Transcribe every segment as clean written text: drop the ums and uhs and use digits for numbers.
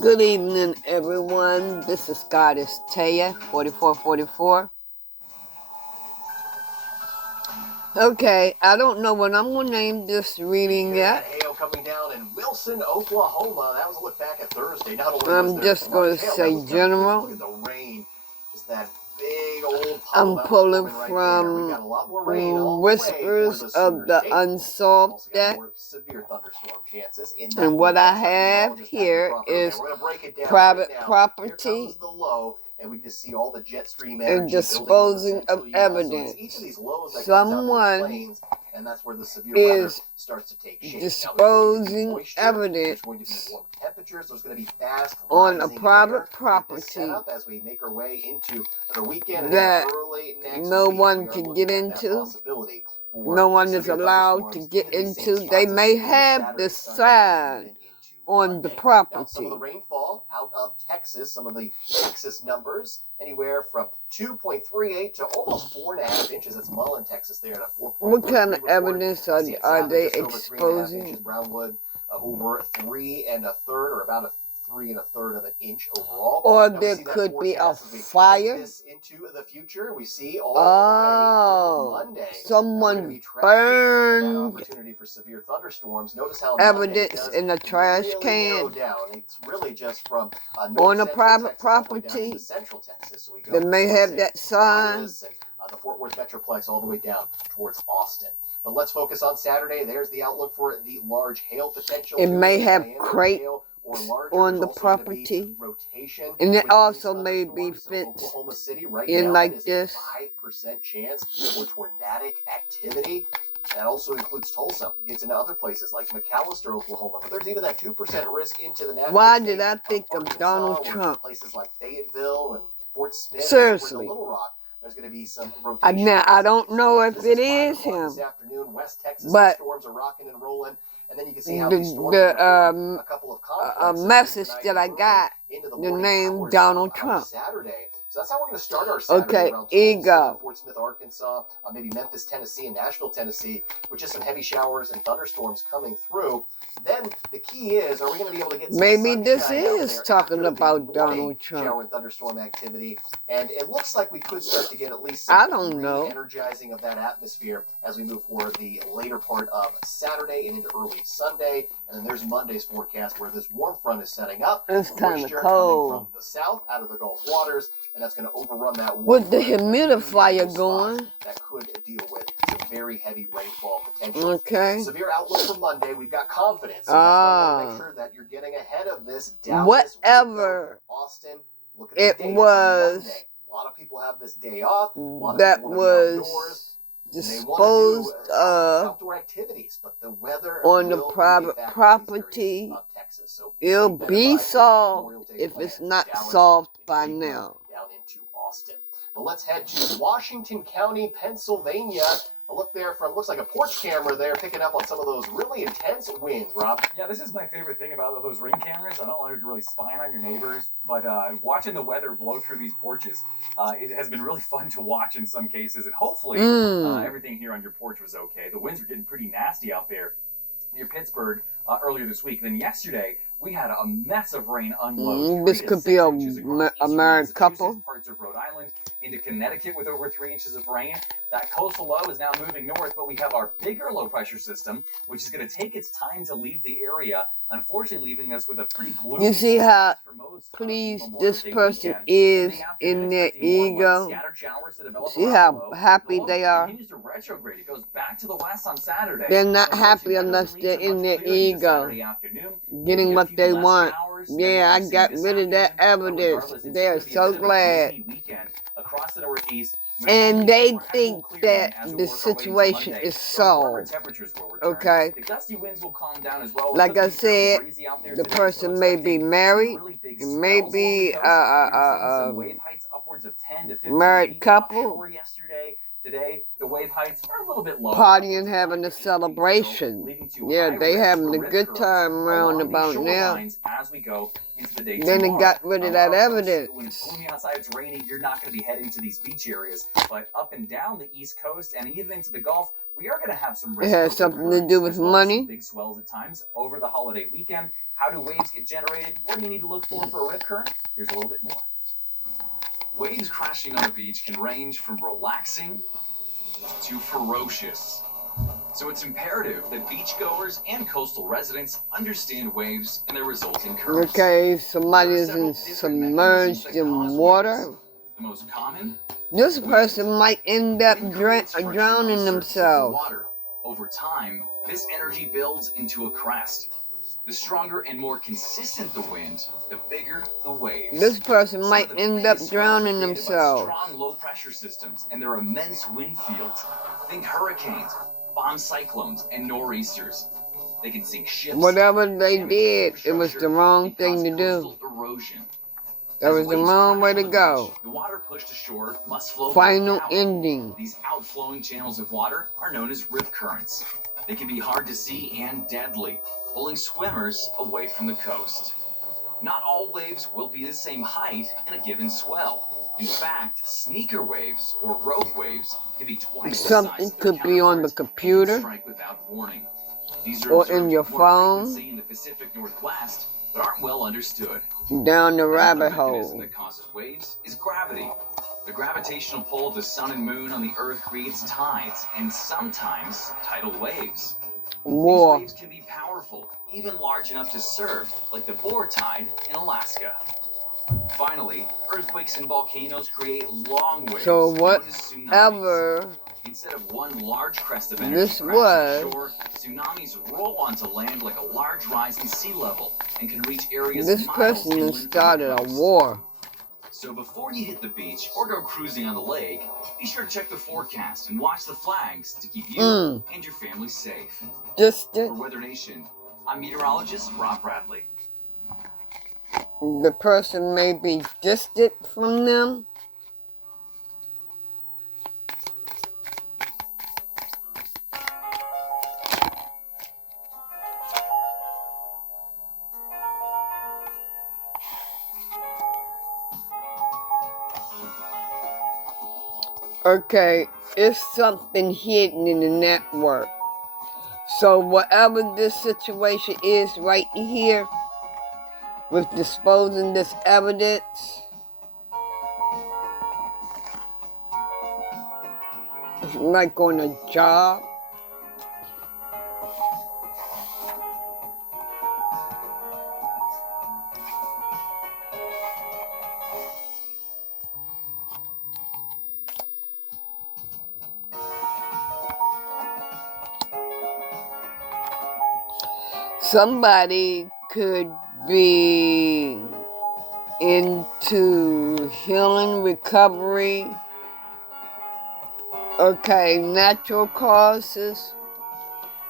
Good evening, everyone. This is Goddess Taya, 4444. Okay, I don't know what I'm going to name this reading yet. Hail coming down in Wilson, Oklahoma. That was a look back at Thursday. Not only I'm just going to say general. Look at the rain. Just that big old I'm pulling right from got a lot more rain Whispers of the Unsolved deck. Severe thunderstorm chances And what I have here is private property the low, and we just see all the jet stream and disposing of evidence. Someone and that's where the severe is starts to take shape. disposing evidence There's going to be fast on a private property as we make our way into the weekend that early next no week. one can get into. No one is allowed to get into. They may have the sign on the property. Some of the rainfall out of Texas, some of the Texas numbers, anywhere from 2.38 to almost 4.5 inches. That's Mullen, Texas, there at a 4.3. What kind of evidence are they exposing? Brownwood, over 3 1/3, or about a 3 1/3 of an inch overall. Or there could be a fire. Into the future, we see all the way through Monday. Someone burned opportunity for severe thunderstorms. Notice how evidence in a trash can. It's really just from on a private property central Texas. So that may have that sign. The Fort Worth Metroplex all the way down towards Austin. But let's focus on Saturday. There's the outlook for the large hail potential. It may have crate on the property, and it also may be fenced in like this. 5% chance for tornadic activity. That also includes Tulsa. It gets into other places like McAllister, Oklahoma. But there's even that 2% risk into the national. Why did I think of Donald Trump? Places like Fayetteville and Fort Smith. Seriously. Little Rock. There's going to be some rotation. Now, I don't know if it is him, this afternoon, West Texas, but storms are rocking and rolling, and then you can see how a message that I got, the name Donald Trump. Saturday. So that's how we're going to start our Saturday. Okay, ego. Fort Smith, Arkansas, maybe Memphis, Tennessee, and Nashville, Tennessee, with just some heavy showers and thunderstorms coming through. Then the key is, are we going to be able to get some maybe this sunshine is talking about Donald Trump. Shower and thunderstorm activity, and it looks like we could start to get at least I don't know energizing of that atmosphere as we move forward the later part of Saturday and into early Sunday. And then there's Monday's forecast where this warm front is setting up. It's kind of coming cold from the south out of the Gulf waters, and that's going to overrun that warm with the front. humidifier going. That could deal with some very heavy rainfall potential. Okay. Severe outlook for Monday. We've got confidence. So that's why make sure that you're getting ahead of this. Dallas, whatever Austin, look at it was. A lot of people have this day off. That was disposed of outdoor activities, but the weather on the private property. So it'll be solved if it's not solved by now. Down into Austin. But let's head to Washington County, Pennsylvania. A look there from, looks like a porch camera there, picking up on some of those really intense winds, Rob. Yeah, this is my favorite thing about those ring cameras. I don't like really spying on your neighbors, but watching the weather blow through these porches, it has been really fun to watch in some cases, and hopefully everything here on your porch was okay. The winds were getting pretty nasty out there near Pittsburgh earlier this week. Then yesterday, we had a mess of rain unload. This could be a married couple. Parts of Rhode Island into Connecticut with over 3 inches of rain. That coastal low is now moving north, but we have our bigger low pressure system, which is going to take its time to leave the area, unfortunately leaving us with a pretty gloomy. You see how pleased this person is in their ego? See how happy they are? It goes back to the west on Saturday. They're not happy unless they're in their ego, getting what they want. Yeah, I got rid of that evidence. They're so glad. Across the Northeast, and they think that the situation is solved. Okay. The gusty winds will calm down as well. Like I said, the person may be married, it may be a married couple. Today, the wave heights are a little bit low. Partying, having a celebration. Yeah, they having a good time around about now. As we go into the day then they got rid of that evidence. When it's gloomy outside, it's raining, you're not going to be heading to these beach areas. But up and down the East Coast and even into the Gulf, We are going to have some It has risk something to do with as well as money. some big swells at times over the holiday weekend. How do waves get generated? What do you need to look for a rip current? Here's a little bit more. Waves crashing on the beach can range from relaxing to ferocious. So it's imperative that beachgoers and coastal residents understand waves and their resulting currents. Okay, somebody There are is several different submerged mechanisms that in cause water. waves. The most common, This person might end up wind creates friction on drowning the surface of the themselves. water. Over time, this energy builds into a crest. The stronger and more consistent the wind, the bigger the waves. This person Some might of the end up biggest swells are drowning created by themselves. strong low-pressure systems and their immense wind fields. Think hurricanes, bomb cyclones, and nor'easters. They can sink ships. Whatever they damage did, it was infrastructure, the wrong and thing cause to do. coastal erosion. That was the wrong way to go. The water pushed ashore must flow Final back out. ending. These outflowing channels of water are known as rip currents. They can be hard to see and deadly, pulling swimmers away from the coast. Not all waves will be the same height in a given swell. In fact, sneaker waves or rogue waves can be twice the Something size of their could be on the counterparts and computer strike without warning. These are or observed in your with more phone. frequency in the Pacific Northwest, but aren't well understood. Down the Another rabbit mechanism hole. that causes waves is gravity. The gravitational pull of the sun and moon on the earth creates tides and sometimes tidal waves. War. These waves can be powerful, even large enough to serve, like the Boar Tide in Alaska. Finally, earthquakes and volcanoes create long waves. So known as tsunamis. whatever Instead of one large crest of energy this crashing was, ashore, tsunamis roll onto land like a large rise in sea level and can reach areas this miles person inland has from the started a coast. war. So before you hit the beach or go cruising on the lake, be sure to check the forecast and watch the flags to keep you and your family safe. For Distant. Weather Nation, I'm meteorologist Rob Bradley. The person may be distant from them. Okay, it's something hidden in the network. So whatever this situation is right here, with disposing this evidence, it's like on a job. Somebody could be into healing, recovery. Okay, natural causes.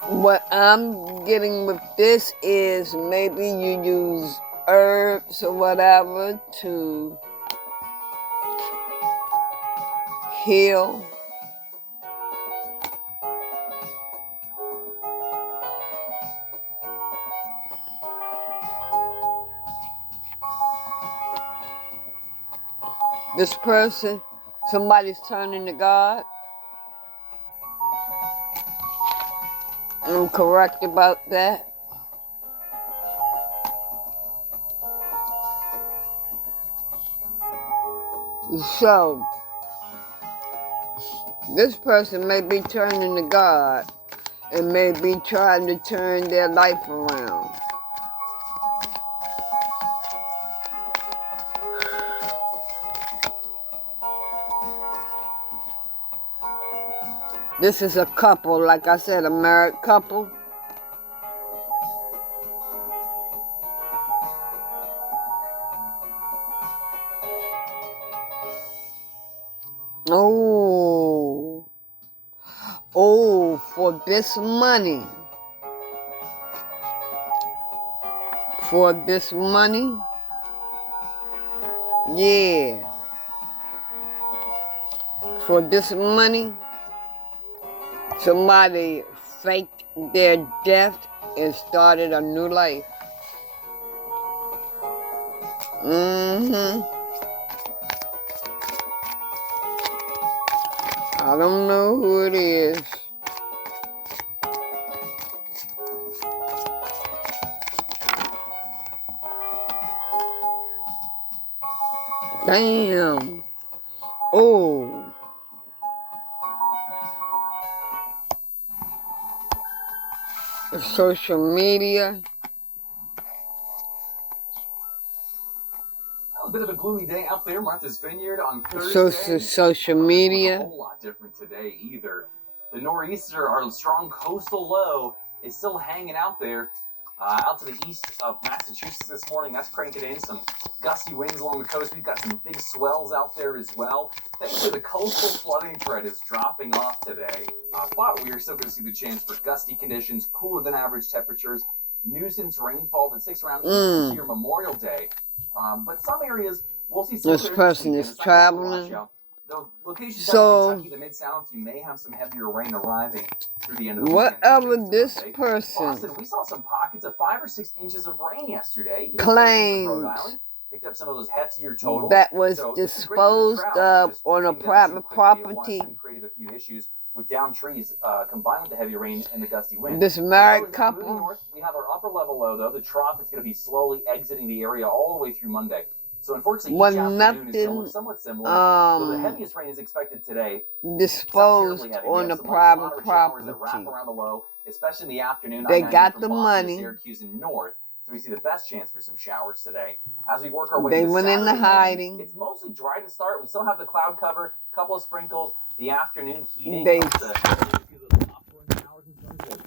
What I'm getting with this is maybe you use herbs or whatever to heal. This person, somebody's turning to God. I'm correct about that. So, this person may be turning to God and may be trying to turn their life around. This is a couple, like I said, a married couple. Oh, for this money. For this money? Yeah. For this money, somebody faked their death and started a new life. I don't know who it is. Damn. Oh. Social media. A bit of a gloomy day out there, Martha's Vineyard on Thursday. Social Not media. a whole lot different today either. The nor'easter, our strong coastal low, is still hanging out there. Out to the east of Massachusetts this morning, that's cranking in some gusty winds along the coast. We've got some big swells out there as well. Thankfully, the coastal flooding threat is dropping off today, but we are still going to see the chance for gusty conditions, cooler than average temperatures, nuisance rainfall that sticks around into your Memorial Day. But some areas we'll see some This person is traveling. The locations So, down in Kentucky, the Mid-South, you may have some heavier rain arriving through the end of the whatever weekend. this Monday. person Boston, we saw some pockets of 5 or 6 inches of rain yesterday. claimed Rhode Island picked up some of those heftier totals. that was So disposed of on a private property. Created a few issues with downed trees combined with the heavy rain and the gusty wind. This married Moving couple. north, we have our upper level low though. The trough is going to be slowly exiting the area all the way through Monday. So unfortunately, each afternoon is going to look somewhat similar. So the heaviest rain is expected today. Disposed on a private property. That wrap around the low, especially in the afternoon. They I-90 got from the Boston to money. Syracuse and north. So we see the best chance for some showers today. As we work our way They to went Saturday into morning, hiding. it's mostly dry to start. We still have the cloud cover, a couple of sprinkles. The afternoon heating. They-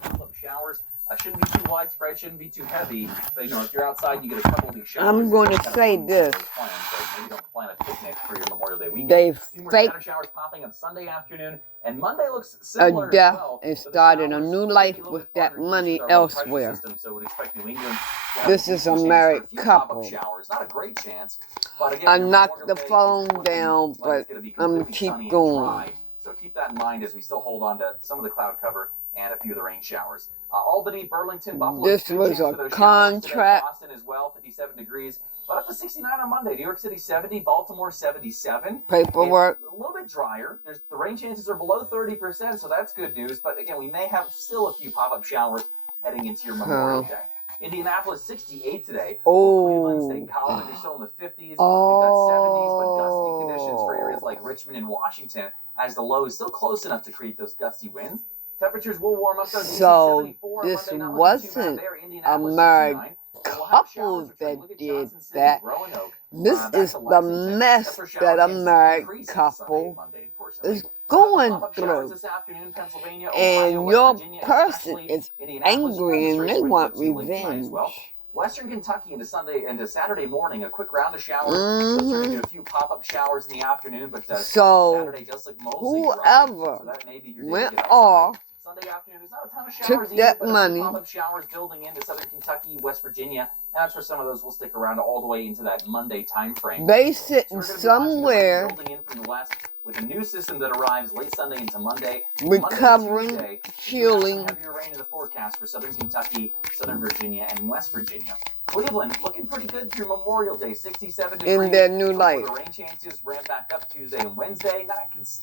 Pop-up showers. Shouldn't be too widespread, shouldn't be too heavy. But you know, if you're outside, you get a couple of these showers. I'm going to Kind of say food this. for those plans, so maybe don't plan a picnic for your Memorial Day weekend. They A few more faked scatter showers popping up Sunday afternoon, and Monday looks a similar death as well. and So the started a showers new will life be a little with bit that farther east money with our low pressure elsewhere. system, so we'd expect New England to have This a is a decent chance married for a few pop-up couple. showers. Not a great chance, but again, I your knocked Memorial the Day phone is looking down, like but it's gonna be I'm completely keep sunny and going. dry. So keep that in mind as we still hold on to some of the cloud cover and a few of the rain showers. Albany, Burlington, Buffalo. This good was chance a for those showers today. contract. Boston as well, 57 degrees, but up to 69 on Monday. New York City 70, Baltimore 77. Paperwork. A little bit drier. The rain chances are below 30%, so that's good news. But again, we may have still a few pop-up showers heading into your Memorial Day. Indianapolis 68 today. Cleveland Oh. State College are still in the 50s. We've got 70s, but gusty conditions for areas like Oh. Richmond and Washington, as the low is still close enough to create those gusty winds. Temperatures will warm up though. So 74 on this Monday, not looking too bad wasn't there. a Indianapolis married 69. We'll have showers couple returning. that Look at did Johnson City, that. Roanoke. This Back is to the Lexington. mess That's where shower that a chances married increase on Sunday and couple Monday, unfortunately. is going Pop-up showers through. this afternoon, Pennsylvania, And Ohio, your West Virginia, person especially is Indianapolis. angry and they want Late tonight as revenge. well. Western Kentucky into Sunday and to Saturday morning, a quick round of showers. Those turn into a few pop-up showers in the afternoon, but So, Saturday does look mostly dry. whoever So that may be your day went to get outside. off, Sunday afternoon, there's not a ton of took showers either, that but a few money, pop-up showers building into southern Kentucky, West Virginia, and that's where some of those will stick around all the way into that Monday time frame. they So sitting we're going to be watching the rain somewhere building in from the west with a new system that arrives late Sunday into Monday. recovering, Monday to Tuesday, healing. heavier rain in the forecast for southern Kentucky, southern Virginia, and West Virginia. Cleveland looking pretty good through Memorial Day, 67 degrees. in their new Before life. the rain chances ramp back up Tuesday and Wednesday.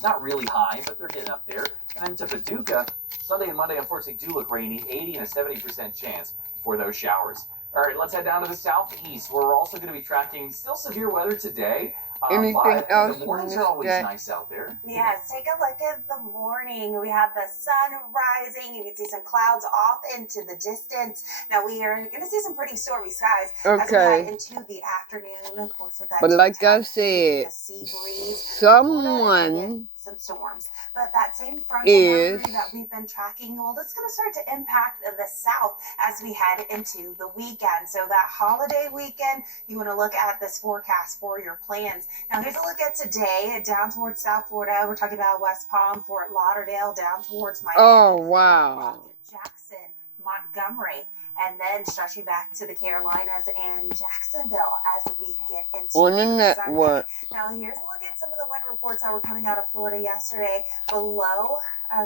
Not really high, but they're getting up there. And then to Paducah, Sunday and Monday, unfortunately, do look rainy. 80 and a 70% chance for those showers. All right, let's head down to the southeast, where we're also going to be tracking still severe weather today. Anything but else the mornings from are this always day? nice out there. Yes, take a look at the morning. We have the sun rising. You can see some clouds off into the distance. Now we are going to see some pretty stormy skies as we Okay. head into the afternoon. Of course, with that But like I the said, sea breeze, someone some storms. But that same frontal is boundary that we've been tracking, well, that's going to start to impact the south as we head into the weekend. So that holiday weekend, you want to look at this forecast for your plans. Now here's a look at today, down towards South Florida. We're talking about West Palm, Fort Lauderdale, down towards Miami. oh wow. Crockett, Jackson, Montgomery, and then stretching back to the Carolinas and Jacksonville as we get into On the Sunday. network. Now here's a look at some of the wind reports that were coming out of Florida yesterday. Below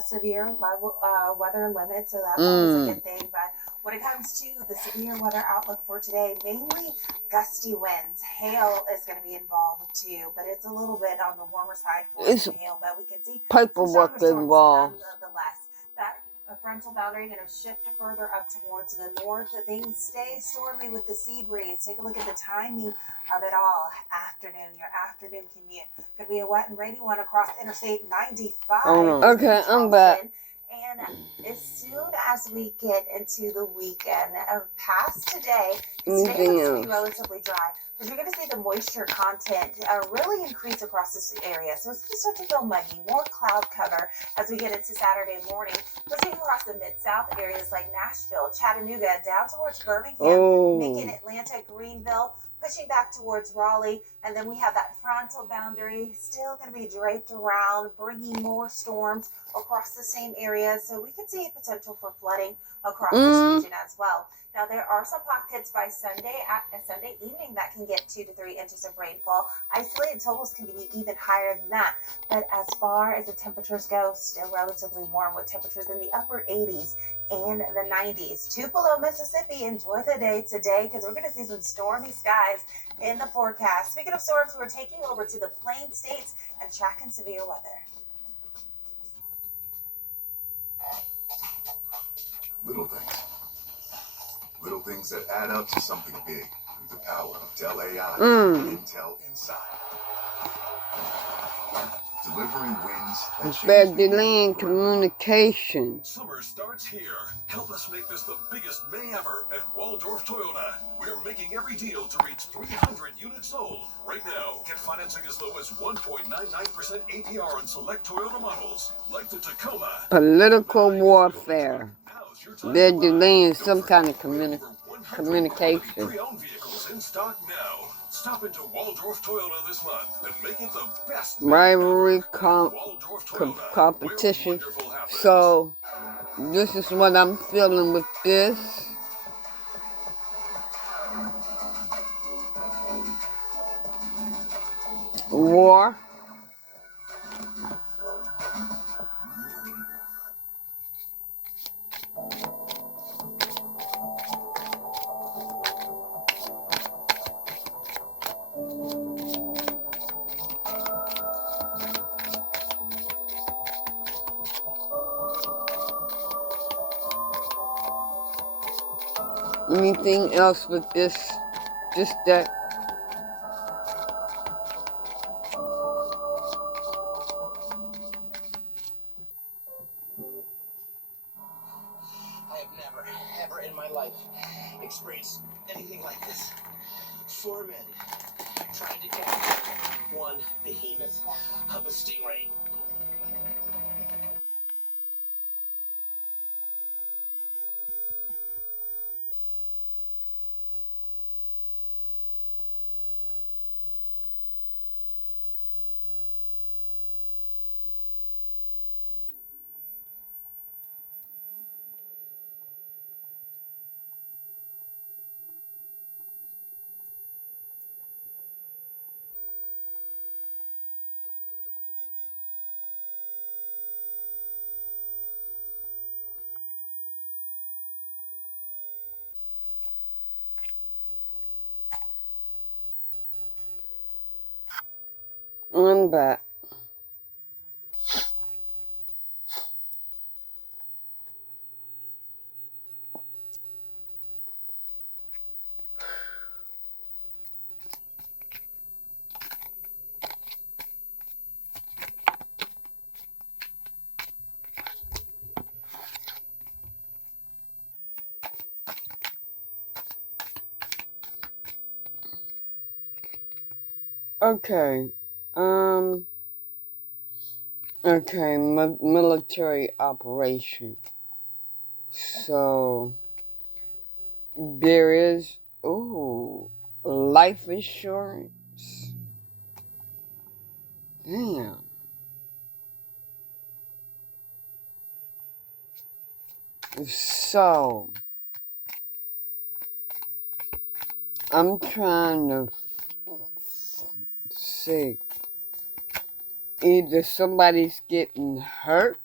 severe level weather limit, so that's always a good thing. But when it comes to the severe weather outlook for today, mainly gusty winds. Hail is going to be involved too, but it's a little bit on the warmer side for It's some hail. But we can see paperwork some stronger storms involved. nonetheless. That A frontal boundary going to shift further up towards the north. Things stay stormy with the sea breeze. Take a look at the timing of it all. Afternoon, your afternoon commute. Could be a wet and rainy one across Interstate 95. Okay, I'm back. And as soon as we get into the weekend, past today, today looks to be relatively dry. But you're going to see the moisture content really increase across this area. So it's going to start to feel muggy, more cloud cover as we get into Saturday morning. Pushing across the Mid-South areas like Nashville, Chattanooga, down towards Birmingham, Macon, Atlanta, Greenville, pushing back towards Raleigh. And then we have that frontal boundary still going to be draped around, bringing more storms across the same area. So we could see potential for flooding across this region as well. Now, there are some pockets by Sunday evening that can get 2 to 3 inches of rainfall. Isolated totals can be even higher than that. But as far as the temperatures go, still relatively warm with temperatures in the upper 80s and the 90s. Tupelo, Mississippi, enjoy the day today because we're going to see some stormy skies in the forecast. Speaking of storms, we're taking over to the Plain States and tracking severe weather. Little things. Little things that add up to something big through the power of Dell AI and Intel Inside. Delivering wins that Bad delay in communication. Summer starts here. Help us make this the biggest May ever at Waldorf Toyota. We're making every deal to reach 300 units sold. Right now, get financing as low as 1.99% APR on select Toyota models, like the Tacoma. Political warfare. They're delaying some kind of communication. Pre-owned vehicles in stock now. Stop into Waldorf Toyota this month and make it the best Rivalry competition. So this is what I'm feeling with this. War. Anything else with this deck? I have never, ever in my life experienced anything like this. 4 men trying to catch one behemoth of a stingray. I'm back. Okay. Okay, military operation. So, there is, life insurance. Damn. So, I'm trying to see. Either somebody's getting hurt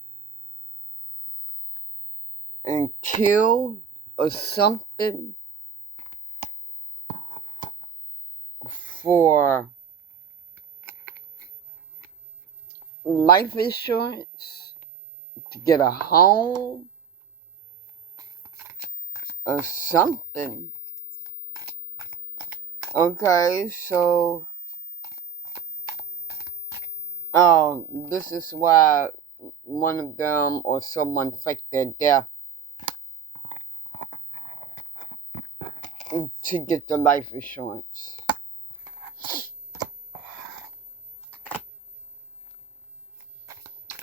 and killed or something for life insurance to get a home or something. Okay, so this is why one of them or someone faked their death to get the life insurance.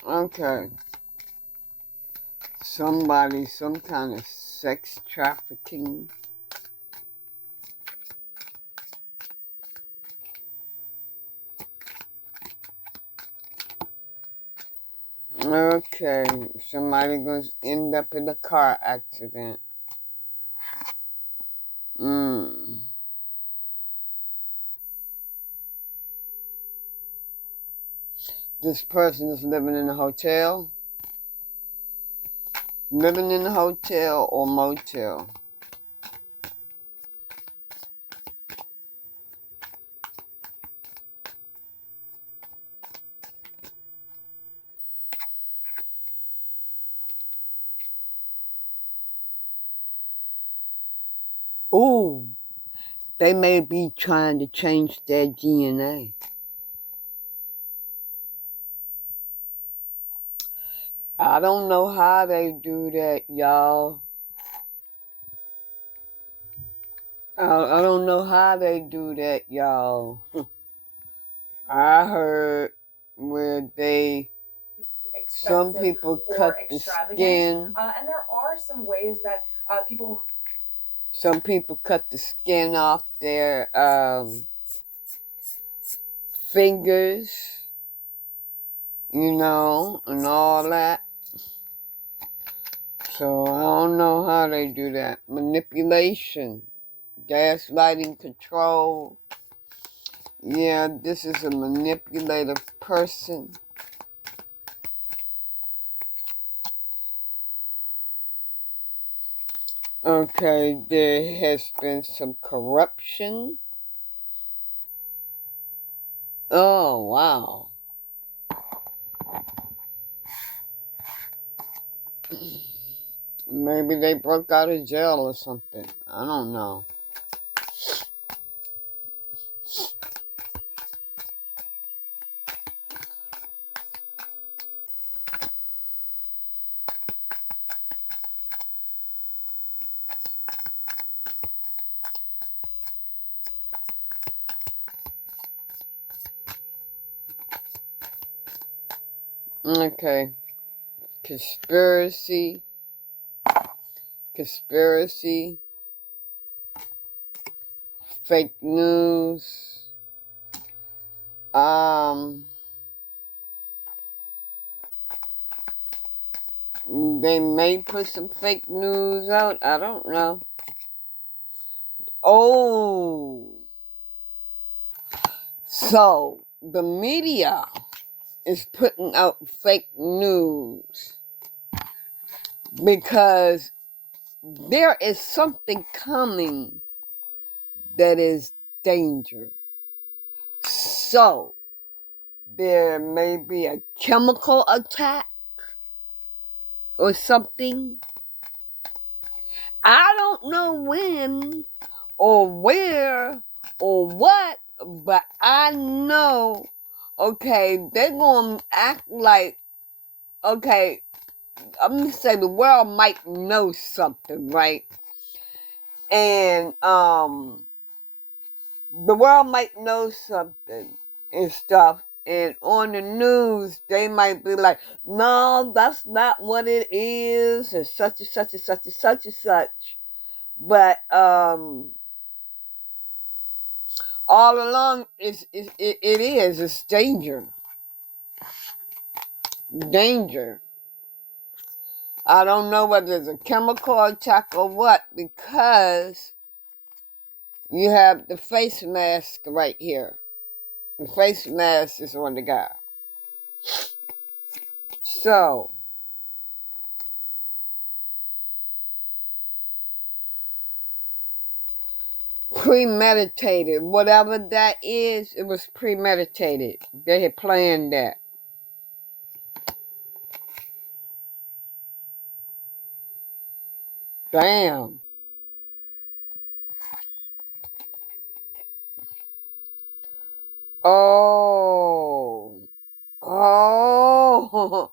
Okay. Somebody, some kind of sex trafficking. Okay, somebody gonna end up in a car accident. This person is living in a hotel. Living in a hotel or motel. Ooh, they may be trying to change their DNA. I don't know how they do that, y'all. I don't know how they do that, y'all. I heard where some people cut the skin. And there are some ways that some people cut the skin off their fingers, and all that. So I don't know how they do that. Manipulation, gaslighting, control. Yeah, this is a manipulative person. Okay, there has been some corruption. Oh, wow. Maybe they broke out of jail or something. I don't know. Okay. Conspiracy. Fake news. They may put some fake news out. I don't know. Oh. So, the media is putting out fake news because there is something coming that is danger. So, there may be a chemical attack or something. I don't know when or where or what, but I know, okay, they're going to act like, okay, I'm going to say the world might know something, right? And the world might know something and stuff. And on the news, they might be like, no, that's not what it is, and such and such and such and such and such. But all along, it is. It's danger. Danger. I don't know whether it's a chemical attack or what, because you have the face mask right here. The face mask is on the guy. So, premeditated. Whatever that is, it was premeditated. They had planned that. Damn. Oh. Oh.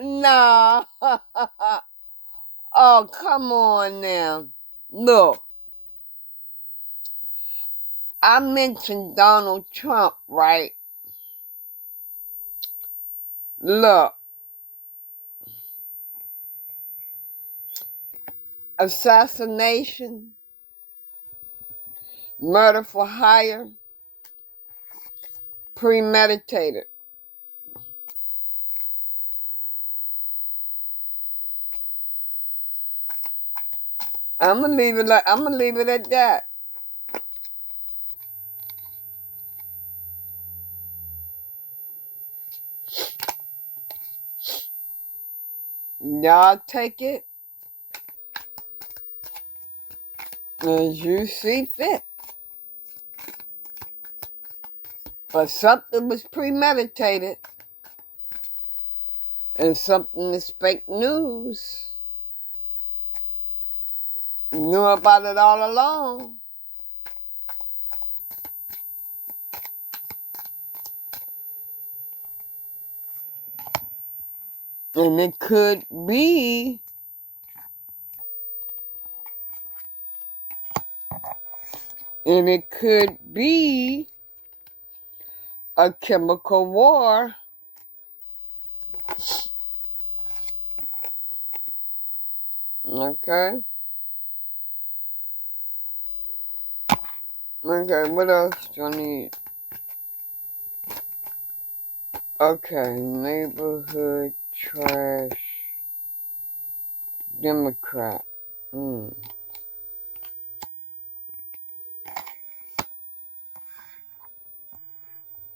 Nah. Oh, come on now. Look, I mentioned Donald Trump, right? Look, assassination, murder for hire, premeditated. I'm gonna leave it at that. Y'all take it as you see fit. But something was premeditated, and something is fake news. Knew about it all along. And it could be a chemical war. Okay. Okay, what else do I need? Okay, neighborhood trash. Democrat.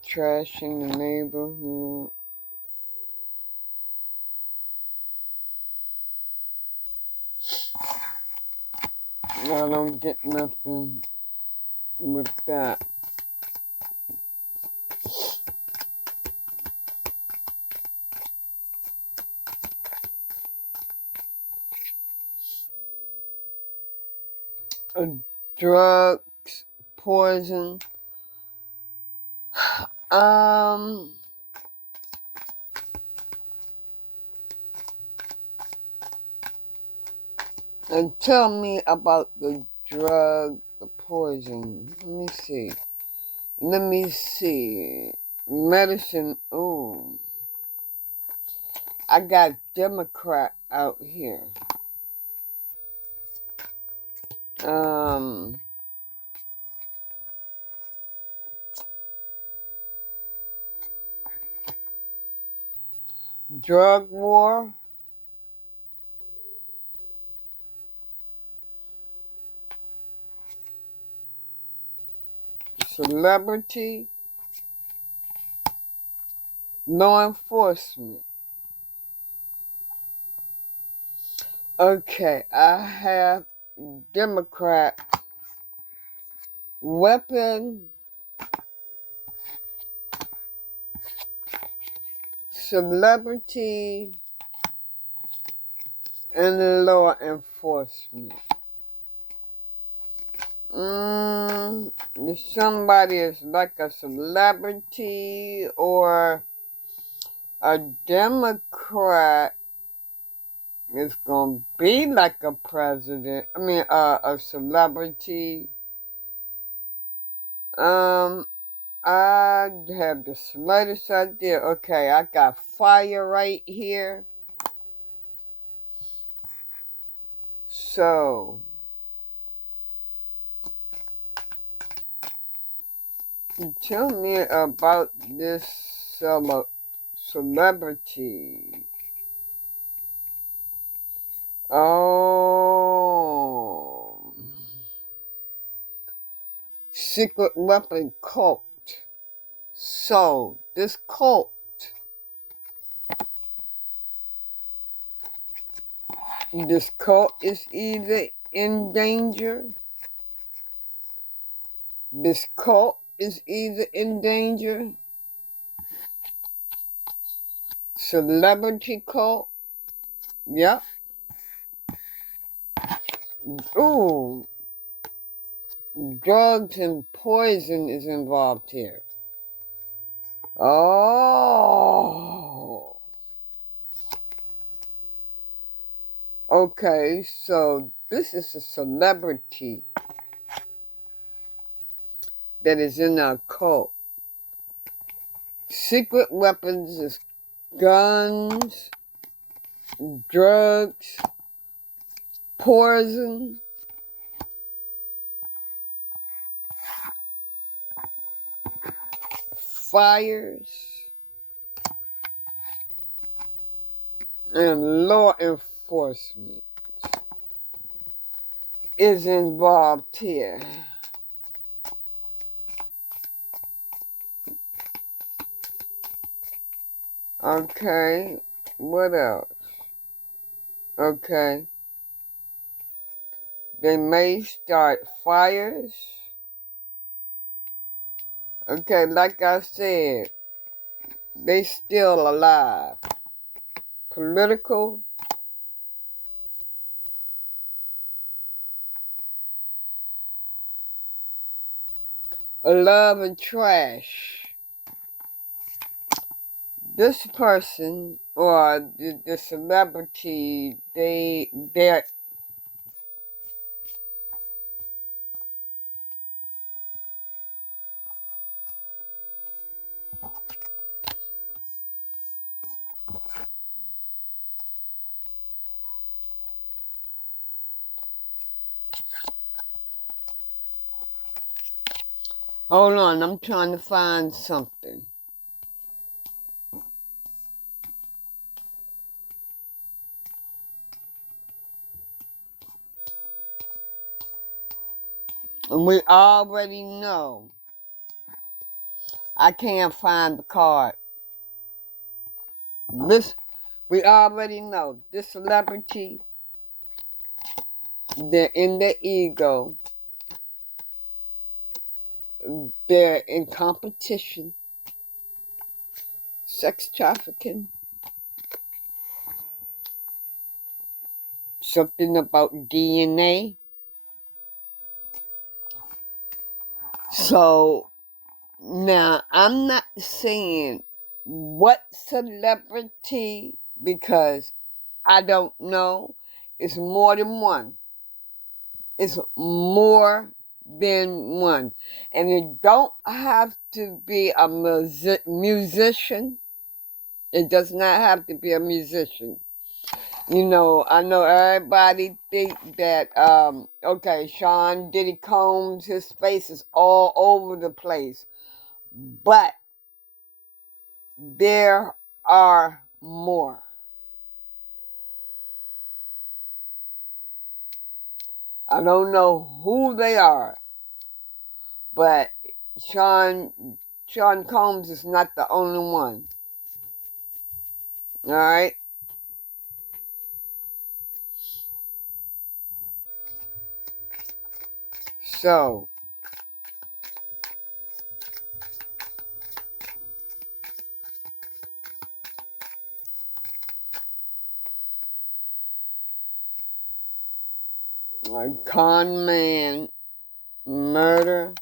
Trash in the neighborhood. I don't get nothing with that. Drugs, poison. And tell me about the drug, the poison. Let me see. Medicine. Ooh. I got Democrat out here. Drug war. Celebrity. Law enforcement. Okay, I have Democrat. Weapon. Celebrity. And law enforcement. If somebody is like a celebrity or a Democrat, is gonna be like a president. A celebrity. I have the slightest idea. Okay, I got fire right here. So, tell me about this celebrity. Oh. Secret weapon cult. So, this cult is either in danger. This cult is either in danger. Celebrity cult. Yep. Ooh. drugs and poison is involved here. Oh. Okay, so this is a celebrity that is in a cult. Secret weapons is guns, drugs, poison, fires, and law enforcement is involved here. Okay, what else? Okay, they may start fires. Okay, like I said, they still alive. Political, love and trash. This person or the celebrity, they're hold on, I'm trying to find something. And we already know. I can't find the card. We already know. This celebrity, they're in their ego. They're in competition. Sex trafficking. Something about DNA. So, now, I'm not saying what celebrity, because I don't know. It's more than one. It's more than one. And it don't have to be a musician. It does not have to be a musician. You know, I know everybody think that, okay, Sean Diddy Combs, his face is all over the place. But there are more. I don't know who they are, but Sean Combs is not the only one. All right? So, con man, murder.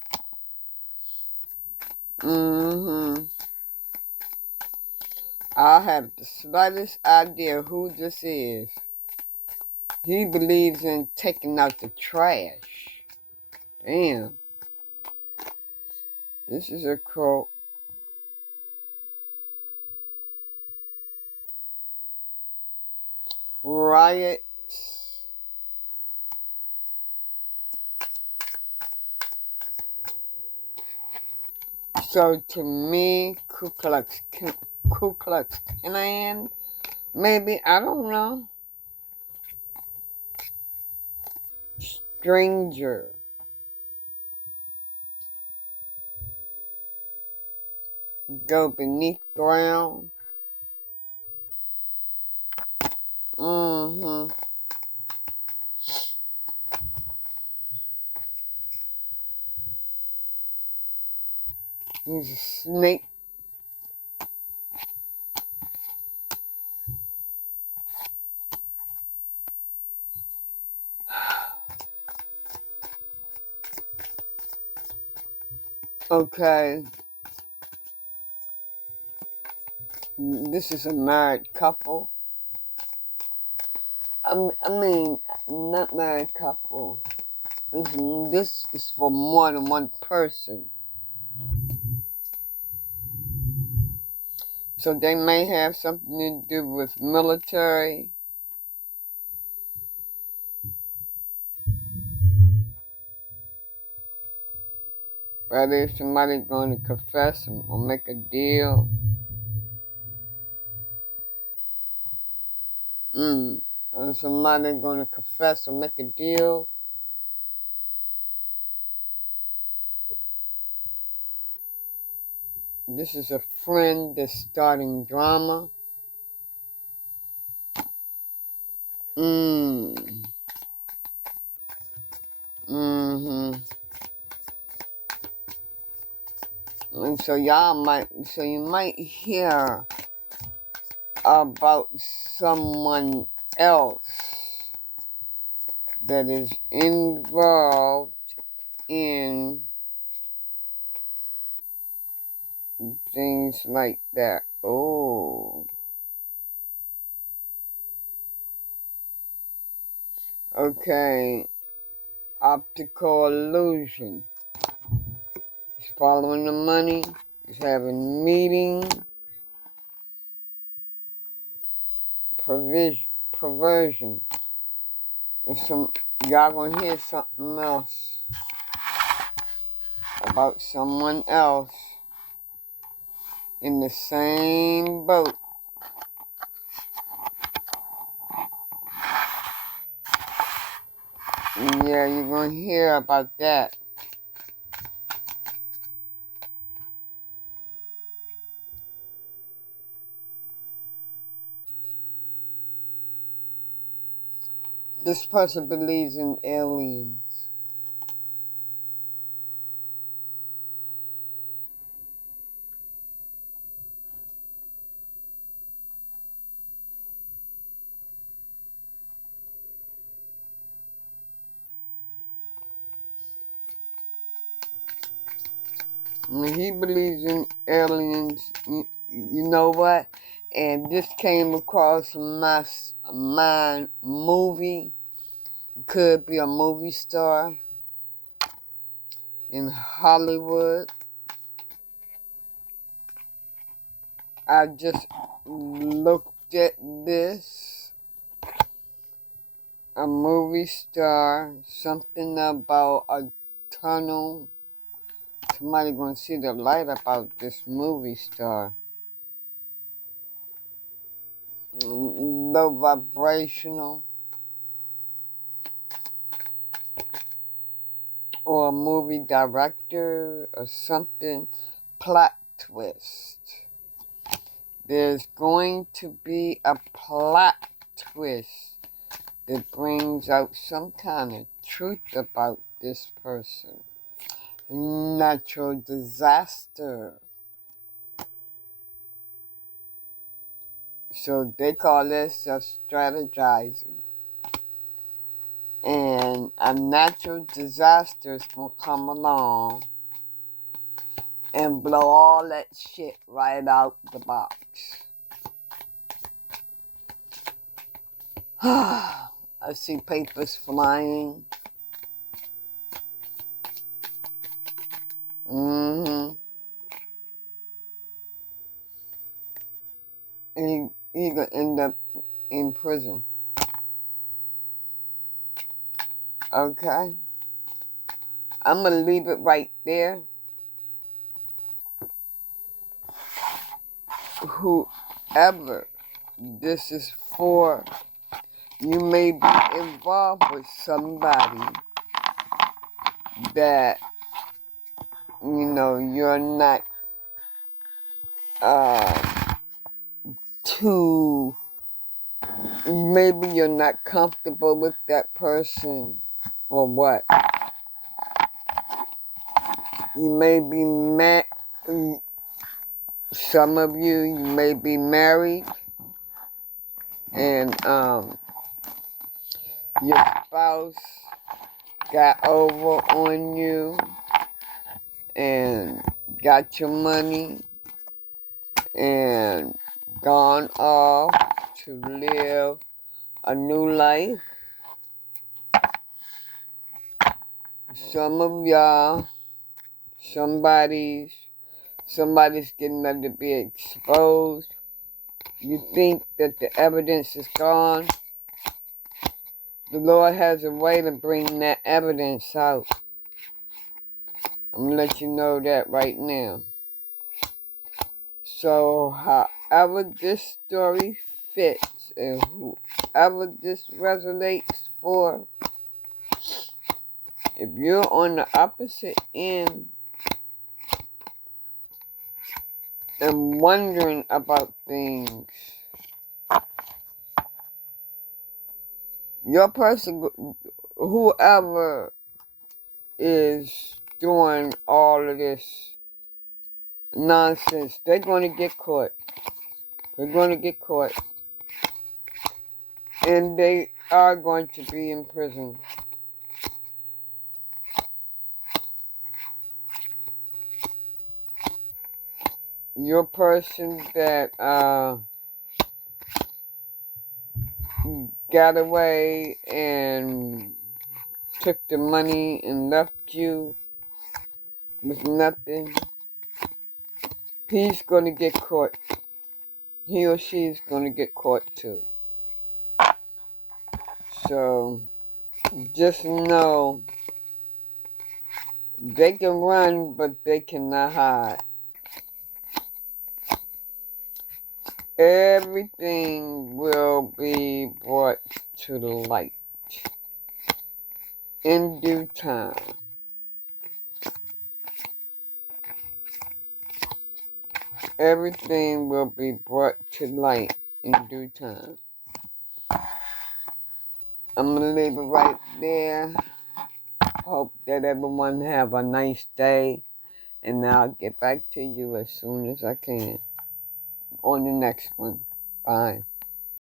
I have the slightest idea who this is. He believes in taking out the trash. Damn. This is a cult. Riots. So to me, Ku Klux Klan, maybe, I don't know. Stranger. Go beneath ground. He's a snake. Okay. This is a married couple. I mean, not married couple. This is for more than one person. So they may have something to do with military. Whether if somebody going to confess or make a deal. Or somebody going to confess or make a deal. This is a friend that's starting drama. And so you might hear about someone else that is involved in things like that. Oh. Okay. Optical illusion. He's following the money. He's having meetings. Perversion. And y'all gonna hear something else about someone else in the same boat. Yeah, you're gonna hear about that. This person believes in aliens. When he believes in aliens, you know what? And this came across my movie. It could be a movie star in Hollywood. I just looked at this. A movie star, something about a tunnel. Somebody gonna see the light about this movie star. Low vibrational. Or a movie director or something. Plot twist. There's going to be a plot twist that brings out some kind of truth about this person. Natural disaster. So they call this self-strategizing. And a natural disaster is going to come along and blow all that shit right out the box. I see papers flying. And he gonna end up in prison. Okay? I'm gonna leave it right there. Whoever this is for, you may be involved with somebody that, you're not maybe you're not comfortable with that person or what. You may be some of you may be married and your spouse got over on you and got your money and gone off to live a new life. Some of y'all, somebody's getting ready to be exposed. You think that the evidence is gone. The Lord has a way to bring that evidence out. I'm going to let you know that right now. So, however this story fits and whoever this resonates for, if you're on the opposite end and wondering about things, your person, whoever is doing all of this nonsense, they're going to get caught. They're going to get caught. And they are going to be in prison. Your person that got away and took the money and left you with nothing, he's going to get caught. He or she's going to get caught too. So just know they can run, but they cannot hide. Everything will be brought to the light in due time. Everything will be brought to light in due time. I'm going to leave it right there. Hope that everyone have a nice day. And I'll get back to you as soon as I can on the next one. Bye.